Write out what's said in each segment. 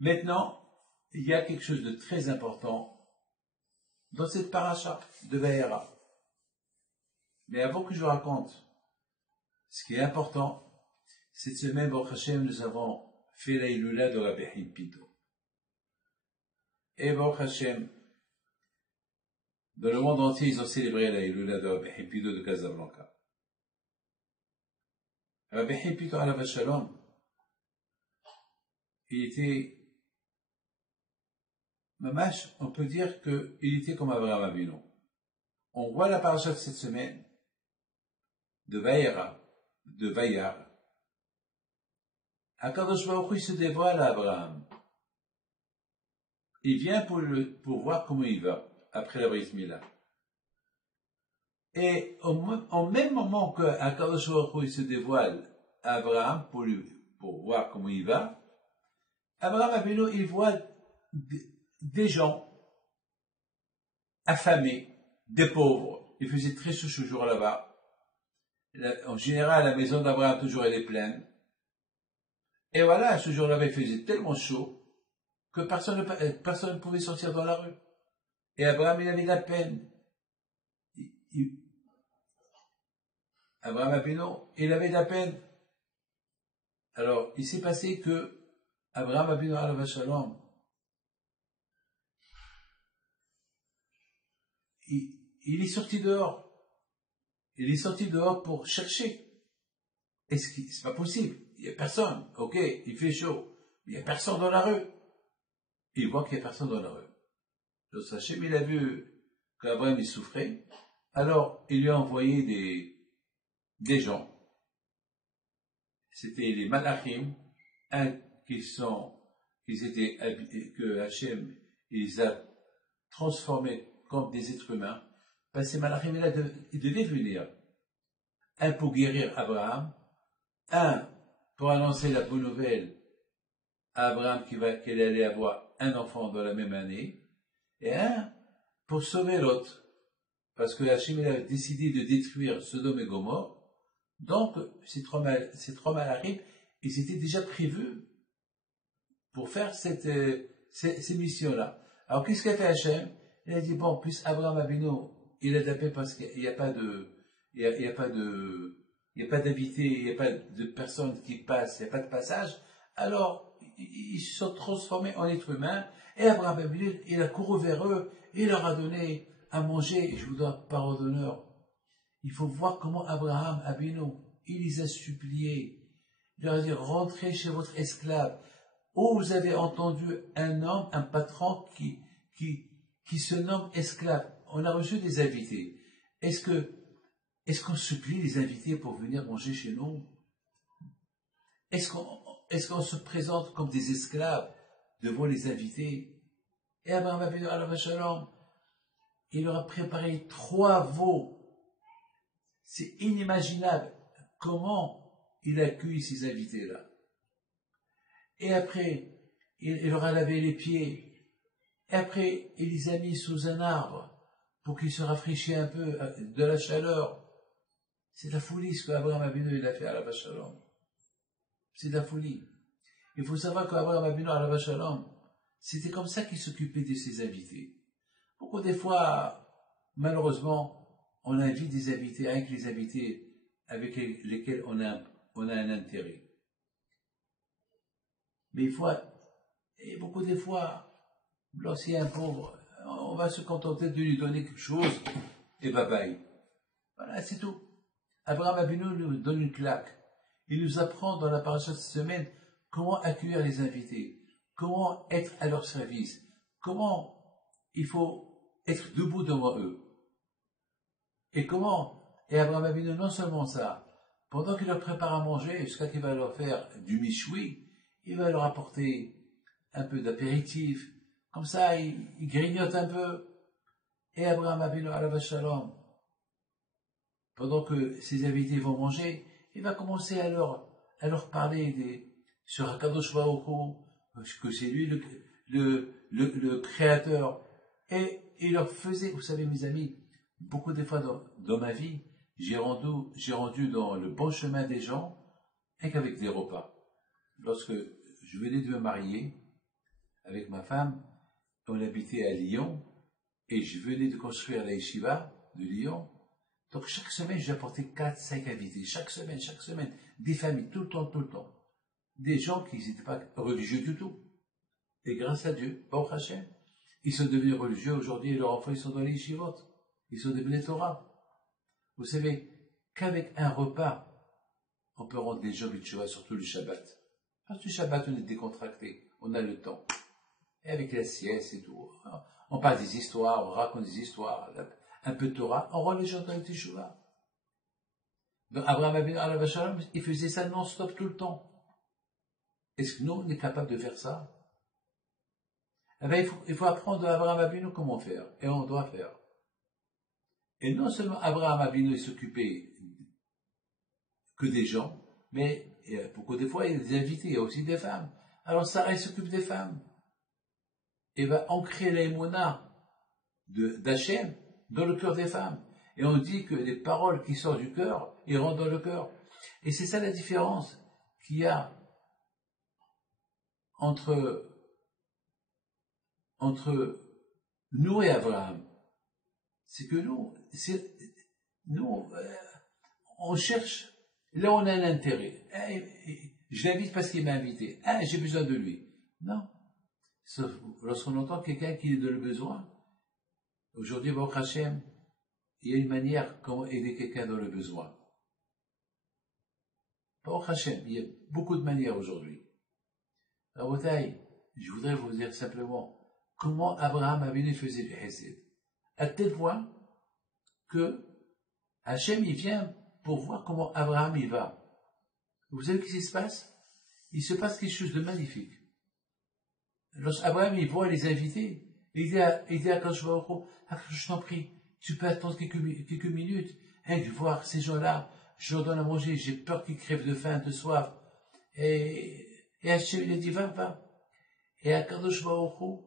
Maintenant, il y a quelque chose de très important dans cette paracha de Vaïra. Mais avant que je vous raconte ce qui est important, cette semaine, Baruch Hashem, nous avons fait la Iloula de Rabbi Haïm Pito. Et Baruch Hashem, dans le monde entier, ils ont célébré la Iloula de Rabbi Haïm Pito de Casablanca. Rabbi Haïm Pito alav Shalom, il était, mamash, on peut dire qu'il était comme Abraham Avinu. On voit la paracha de cette semaine de Vaïra, de Vaïar. Akadosh Baruch Hu, il se dévoile à Abraham. Il vient pour voir comment il va, après la Brit Mila. Et au même moment que Akadosh Baruch Hu, il se dévoile à Abraham pour voir comment il va, Abraham Avinu, il voit des gens affamés, des pauvres. Il faisait très chaud ce jour là-bas. En général, la maison d'Abraham, toujours, elle est pleine. Et voilà, ce jour-là, il faisait tellement chaud que personne ne pouvait sortir dans la rue. Et Abraham, il avait de la peine. Abraham Avinu, il avait de la peine. Alors, il s'est passé que Abraham Avinu alav Shalom, il est sorti dehors. Il est sorti dehors pour chercher. C'est pas possible. Il n'y a personne. Ok, il fait chaud. Il n'y a personne dans la rue. Il voit qu'il n'y a personne dans la rue. Donc, Hachem, il a vu qu'Abraham, il souffrait. Alors, il lui a envoyé des gens. C'était les Malachim, que Hachem, il les a transformés comme des êtres humains. Parce que ces Malachim, ils devaient venir. Un pour guérir Abraham, un pour annoncer la bonne nouvelle à Abraham qu'elle allait avoir un enfant dans la même année, et un pour sauver l'autre. Parce que Hachem a décidé de détruire Sodome et Gomorrhe. Donc, ces trois malachim, ils étaient déjà prévus pour faire ces missions-là. Alors, qu'est-ce qu'a fait Hachem? Il a dit, bon, plus Abraham Avinu, il a tapé parce qu'il n'y a pas d'invités, il n'y a pas de personnes qui passent, il n'y a pas de passage. Alors, ils se sont transformés en êtres humains, et Abraham Avinu, il a couru vers eux, il leur a donné à manger, et je vous donne parole d'honneur. Il faut voir comment Abraham Avinu, il les a suppliés. Il leur a dit, rentrez chez votre esclave. Oh, vous avez entendu un homme, un patron qui se nomme esclave. On a reçu des invités. Est-ce qu'on supplie les invités pour venir manger chez nous? Est-ce qu'on se présente comme des esclaves devant les invités? Et Abraham Avinu alav Shalom, il leur a préparé 3 veaux. C'est inimaginable comment il accueille ces invités-là. Et après, il leur a lavé les pieds. Et après, il les a mis sous un arbre pour qu'ils se rafraîchissent un peu de la chaleur. C'est de la folie ce qu'Abraham Avinu a fait à alav Shalom. C'est de la folie. Il faut savoir qu'Abraham Avinu alav Shalom, c'était comme ça qu'il s'occupait de ses invités. Beaucoup des fois, malheureusement, on invite des invités avec les invités avec lesquels on a un intérêt. Mais beaucoup des fois, lorsqu'il y a un pauvre, on va se contenter de lui donner quelque chose, et bye bye. Voilà, c'est tout. Abraham Avinu nous donne une claque. Il nous apprend dans la paracha de cette semaine comment accueillir les invités, comment être à leur service, comment il faut être debout devant eux. Et Abraham Avinu, non seulement ça, pendant qu'il leur prépare à manger, jusqu'à qu'il va leur faire du michoui, il va leur apporter un peu d'apéritif, comme ça, il grignote un peu. Et Abraham Avinu alav Shalom, pendant que ses invités vont manger, il va commencer à leur parler sur Akadosh Baruch Hu, que c'est lui le créateur. Et il leur faisait, vous savez mes amis, beaucoup de fois dans ma vie, j'ai rendu dans le bon chemin des gens, et qu'avec des repas. Lorsque je venais de me marier, avec ma femme, on habitait à Lyon, et je venais de construire la yeshiva de Lyon. Donc chaque semaine, j'apportais 4, 5 invités, chaque semaine, des familles, tout le temps. Des gens qui n'étaient pas religieux du tout. Et grâce à Dieu, Baruch Hashem, ils sont devenus religieux aujourd'hui, et leurs enfants, ils sont dans les yeshivot. Ils sont devenus Torah. Vous savez qu'avec un repas, on peut rendre les gens Tchouva, surtout le Shabbat. Parce que le Shabbat, on est décontracté, on a le temps. Et avec la sieste et tout, on parle des histoires, on raconte des histoires, un peu de Torah, on rend les gens dans le Tchouva. Donc Abraham Avinu, Shalom, il faisait ça non-stop tout le temps. Est-ce que nous, on est capable de faire ça? Eh bien, il faut apprendre à Abraham Avinu comment faire, et on doit faire. Et non seulement Abraham Avinu s'occupait que des gens, mais beaucoup de fois, il y a des invités, il y a aussi des femmes. Alors Sarah s'occupe des femmes. Et va ancrer l'émouna d'Hachem dans le cœur des femmes. Et on dit que les paroles qui sortent du cœur, ils rentrent dans le cœur. Et c'est ça la différence qu'il y a entre nous et Abraham. C'est que nous, on cherche, là on a un intérêt. Je l'invite parce qu'il m'a invité. J'ai besoin de lui. Non. Sauf lorsqu'on entend quelqu'un qui est dans le besoin. Aujourd'hui, Baruch Hashem, il y a une manière comment aider quelqu'un dans le besoin. Baruch Hashem, il y a beaucoup de manières aujourd'hui. Rabotai, je voudrais vous dire simplement comment Abraham Avinu faisait du Hesed. À tel point que Hachem, il vient pour voir comment Abraham il va. Vous savez ce qui se passe? Il se passe quelque chose de magnifique. Lorsqu'Abraham, il voit les invités, il dit à Kadosh Baruch Hu, je t'en prie, tu peux attendre quelques minutes, de voir ces gens-là, je leur donne à manger, j'ai peur qu'ils crèvent de faim, de soif. Et Hachem, il a dit, va. Et à Kadosh Baruch Hu,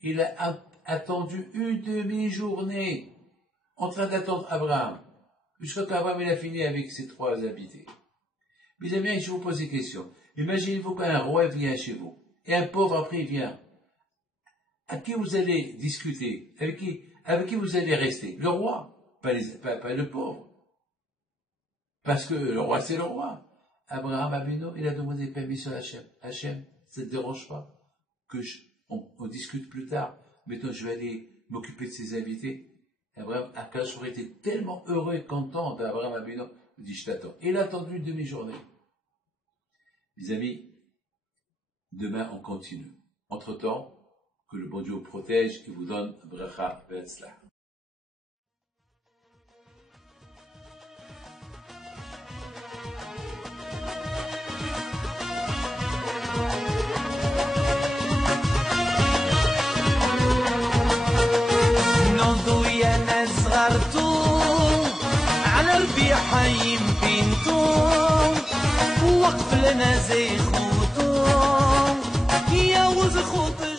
il a attendu une demi-journée, en train d'attendre Abraham, jusqu'à qu'Abraham il a fini avec ses 3 invités. Mes amis, je vous pose des questions. Imaginez-vous qu'un roi vient chez vous, et un pauvre après vient. À qui vous allez discuter? Avec qui vous allez rester? Le roi, pas le pauvre. Parce que le roi, c'est le roi. Abraham Avinu, il a demandé permission à Hachem. Hachem, ça ne te dérange pas que on discute plus tard. Maintenant, je vais aller m'occuper de ses invités. Abraham, Akash aurait été tellement heureux et content d'Abraham Avinu. Il dit, je t'attends. Il a attendu une demi-journée. Mes amis, demain, on continue. Entre-temps, que le bon Dieu vous protège et vous donne bracha ve'atzlah. على ربيع يمكنتم وقف لنا زي خوتم يا وز خوت